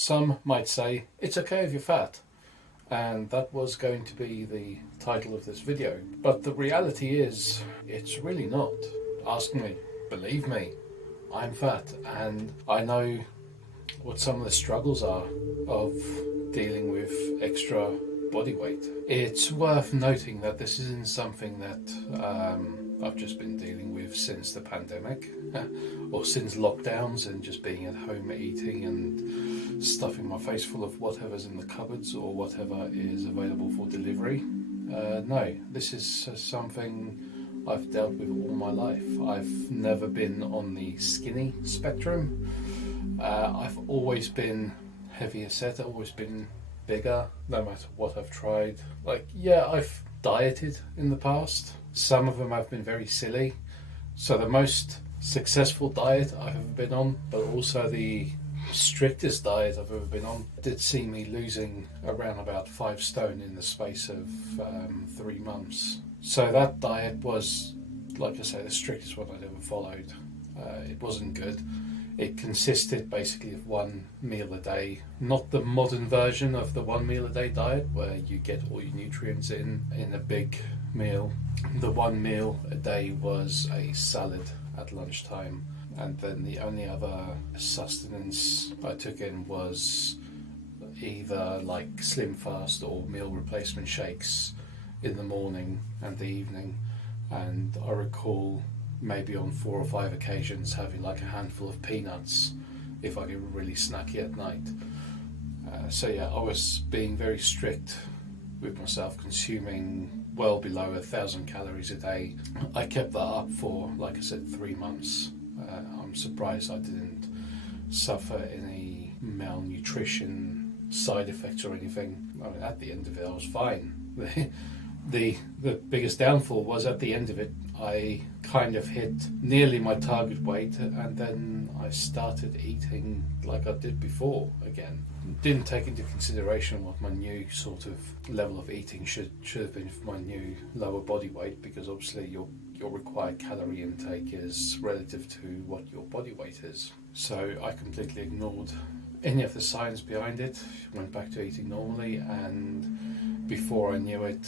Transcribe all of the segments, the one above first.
Some might say it's okay if you're fat, and that was going to be the title of this video. But the reality is, it's really not. Ask me, believe me, I'm fat, and I know what some of the struggles are of dealing with extra body weight. It's worth noting that this isn't something that I've just been dealing with since the pandemic or since lockdowns and just being at home eating and stuffing my face full of whatever's in the cupboards or whatever is available for delivery. No, this is something I've dealt with all my life. I've never been on the skinny spectrum. I've always been heavier set, I've always been bigger, no matter what I've tried. I've dieted in the past. Some of them have been very silly. So the most successful diet I've ever been on, but also the strictest diet I've ever been on, did see me losing around about 5 stone in the space of 3 months. So that diet was, like I say, the strictest one I'd ever followed. It wasn't good. It consisted basically of 1 meal a day, not the modern version of the 1 meal a day diet where you get all your nutrients in a big meal. The 1 meal a day was a salad at lunchtime, and then the only other sustenance I took in was either like Slim Fast or meal replacement shakes in the morning and the evening. And I recall maybe on 4 or 5 occasions having like a handful of peanuts if I get really snacky at night. I was being very strict with myself, consuming well below 1,000 calories a day. I kept that up for, like I said, 3 months. I'm surprised I didn't suffer any malnutrition side effects or anything. I mean, at the end of it I was fine. The biggest downfall was at the end of it, I kind of hit nearly my target weight, and then I started eating like I did before again. Didn't take into consideration what my new sort of level of eating should have been for my new lower body weight, because obviously your required calorie intake is relative to what your body weight is. So I completely ignored any of the science behind it, went back to eating normally, and before I knew it,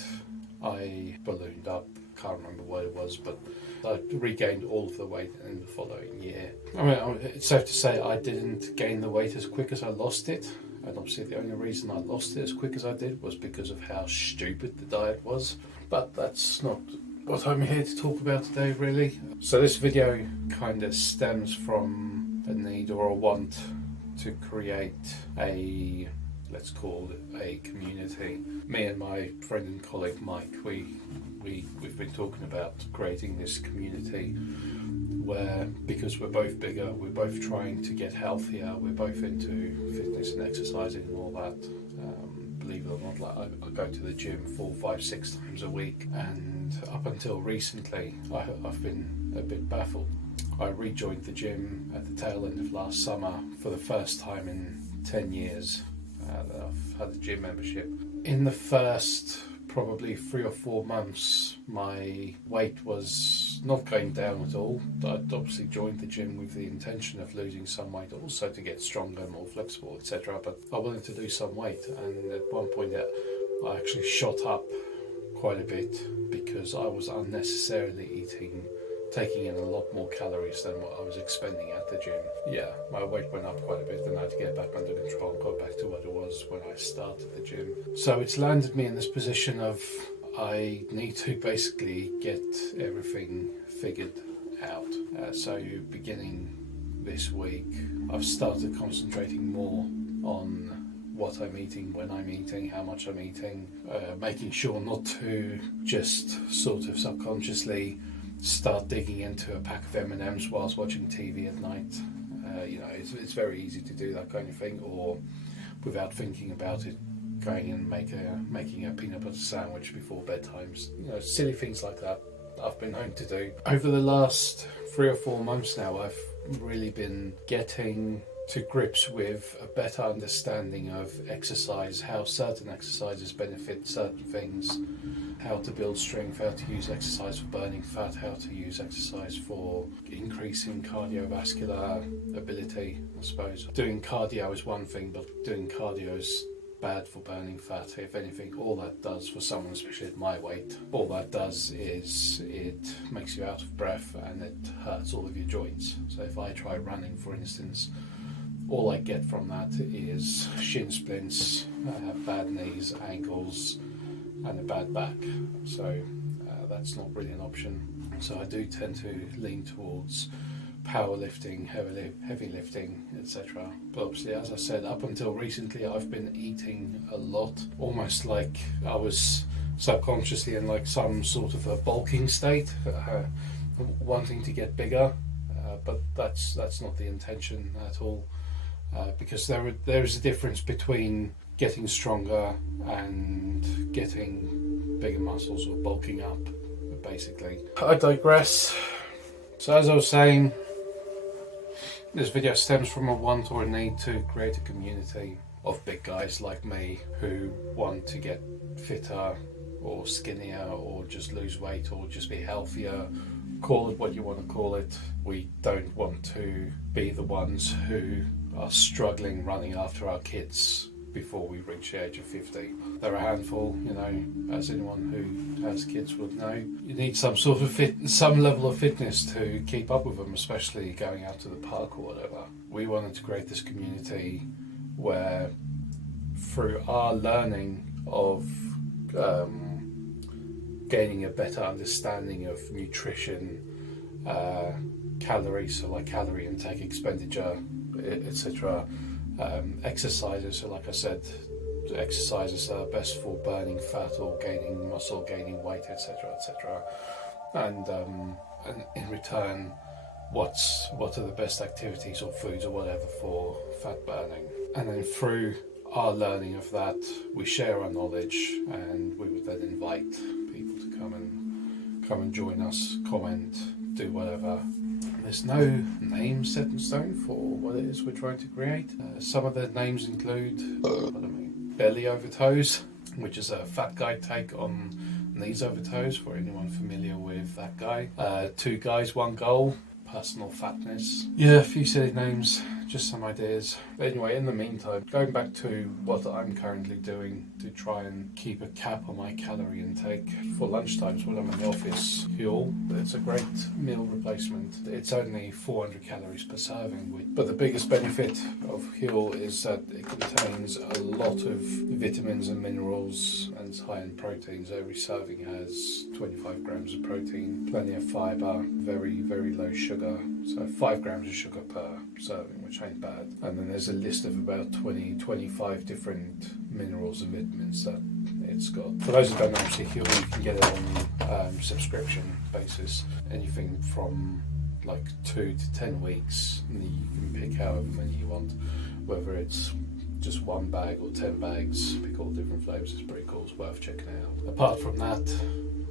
I ballooned up. Can't remember what it was, but I regained all of the weight in the following year. I mean, it's safe to say I didn't gain the weight as quick as I lost it, and obviously the only reason I lost it as quick as I did was because of how stupid the diet was. But that's not what I'm here to talk about today, really. So this video kind of stems from a need or a want to create a, let's call it a community. Me and my friend and colleague Mike, we've been talking about creating this community where, because we're both bigger, we're both trying to get healthier, we're both into fitness and exercising and all that. Believe it or not, like I go to the gym 4, 5, 6 times a week, and up until recently I've been a bit baffled. I rejoined the gym at the tail end of last summer for the first time in 10 years that I've had a gym membership. In the first probably 3 or 4 months, my weight was not going down at all. I'd obviously joined the gym with the intention of losing some weight, also to get stronger, more flexible, etc. But I wanted to lose some weight, and at one point I actually shot up quite a bit because I was unnecessarily taking in a lot more calories than what I was expending at the gym. Yeah, my weight went up quite a bit, and I had to get back under control and go back to what it was when I started the gym. So it's landed me in this position of I need to basically get everything figured out. So beginning this week, I've started concentrating more on what I'm eating, when I'm eating, how much I'm eating, making sure not to just sort of subconsciously start digging into a pack of M&Ms whilst watching TV at night. It's very easy to do that kind of thing, or without thinking about it, going and making a peanut butter sandwich before bedtime. Silly things like that I've been known to do. Over the last 3 or 4 months now, I've really been getting to grips with a better understanding of exercise, how certain exercises benefit certain things, how to build strength, how to use exercise for burning fat, how to use exercise for increasing cardiovascular ability, I suppose. Doing cardio is one thing, but doing cardio is bad for burning fat. If anything, all that does for someone, especially at my weight, all that does is it makes you out of breath and it hurts all of your joints. So if I try running, for instance, all I get from that is shin splints, bad knees, ankles, and a bad back. So that's not really an option. So I do tend to lean towards powerlifting, heavy lifting, etc. But obviously, as I said, up until recently, I've been eating a lot, almost like I was subconsciously in like some sort of a bulking state, wanting to get bigger. But that's not the intention at all. Because there is a difference between getting stronger and getting bigger muscles or bulking up, basically. I digress. So as I was saying, this video stems from a want or a need to create a community of big guys like me who want to get fitter or skinnier or just lose weight or just be healthier. Call it what you want to call it. We don't want to be the ones who are struggling running after our kids before we reach the age of 50. They're a handful, you know, as anyone who has kids would know. You need some sort of some level of fitness to keep up with them, especially going out to the park or whatever. We wanted to create this community where, through our learning of gaining a better understanding of nutrition, calories, so like calorie intake, expenditure, etc. Exercises, so like I said, exercises are best for burning fat or gaining muscle, gaining weight, etc., etc. And in return, what are the best activities or foods or whatever for fat burning? And then through our learning of that, we share our knowledge, and we would then invite people to come and join us, comment, do whatever. There's no name set in stone for what it is we're trying to create. Some of the names include belly over toes, which is a fat guy take on knees over toes, for anyone familiar with that guy. 2 guys, 1 goal, personal fatness. Yeah, a few silly names, just some ideas. But anyway, in the meantime, going back to what I'm currently doing to try and keep a cap on my calorie intake for lunchtimes when I'm in the office. Huel, it's a great meal replacement. It's only 400 calories per serving, but the biggest benefit of Huel is that it contains a lot of vitamins and minerals, and it's high in proteins. Every serving has 25 grams of protein, plenty of fibre, very, very low sugar. So 5 grams of sugar per serving, which ain't bad. And then there's a list of about 25 different minerals and vitamins that it's got. For those who don't know, actually, you can get it on subscription basis. Anything from like 2 to 10 weeks. And you can pick however many you want, whether it's just 1 bag or 10 bags. Pick all different flavours. It's pretty cool. It's worth checking out. Apart from that,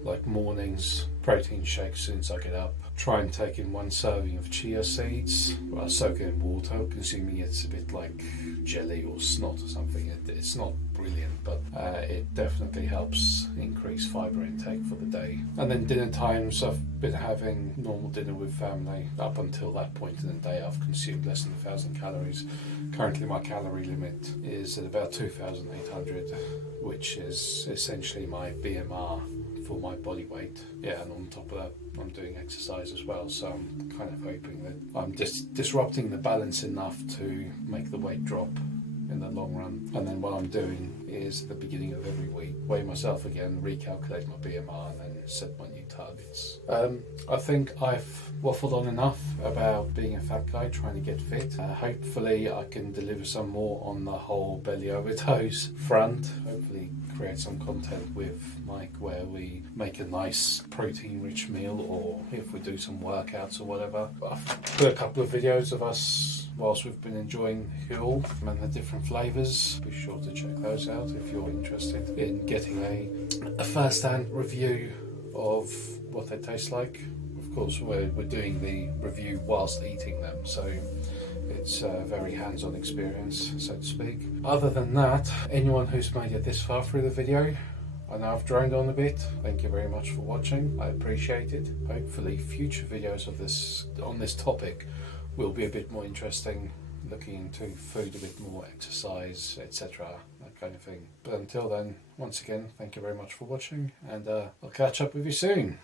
like mornings, protein shakes since I get up. Try and take in 1 serving of chia seeds. Well, I soak it in water, consuming it's a bit like jelly or snot or something. It's not brilliant, but it definitely helps increase fibre intake for the day. And then dinner times, I've been having normal dinner with family. Up until that point in the day, I've consumed less than 1,000 calories. Currently, my calorie limit is at about 2,800, which is essentially my BMR for my body weight. Yeah, and on top of that, I'm doing exercise as well, so I'm kind of hoping that I'm just disrupting the balance enough to make the weight drop in the long run. And then what I'm doing is at the beginning of every week, weigh myself again, recalculate my BMR, and then set my new targets. I think I've waffled on enough about being a fat guy trying to get fit. Hopefully I can deliver some more on the whole belly over toes front. Hopefully create some content with Mike where we make a nice protein rich meal, or if we do some workouts or whatever. I've put a couple of videos of us whilst we've been enjoying Huel and the different flavours. Be sure to check those out if you're interested in getting a first-hand review of what they taste like. Of course, we're doing the review whilst eating them, so It's a very hands-on experience, so to speak. Other than that, anyone who's made it this far through the video, I know I've droned on a bit. Thank you very much for watching. I appreciate it. Hopefully future videos of this on this topic will be a bit more interesting, looking into food a bit more, exercise, etc., that kind of thing. But until then, once again, thank you very much for watching, and I'll catch up with you soon.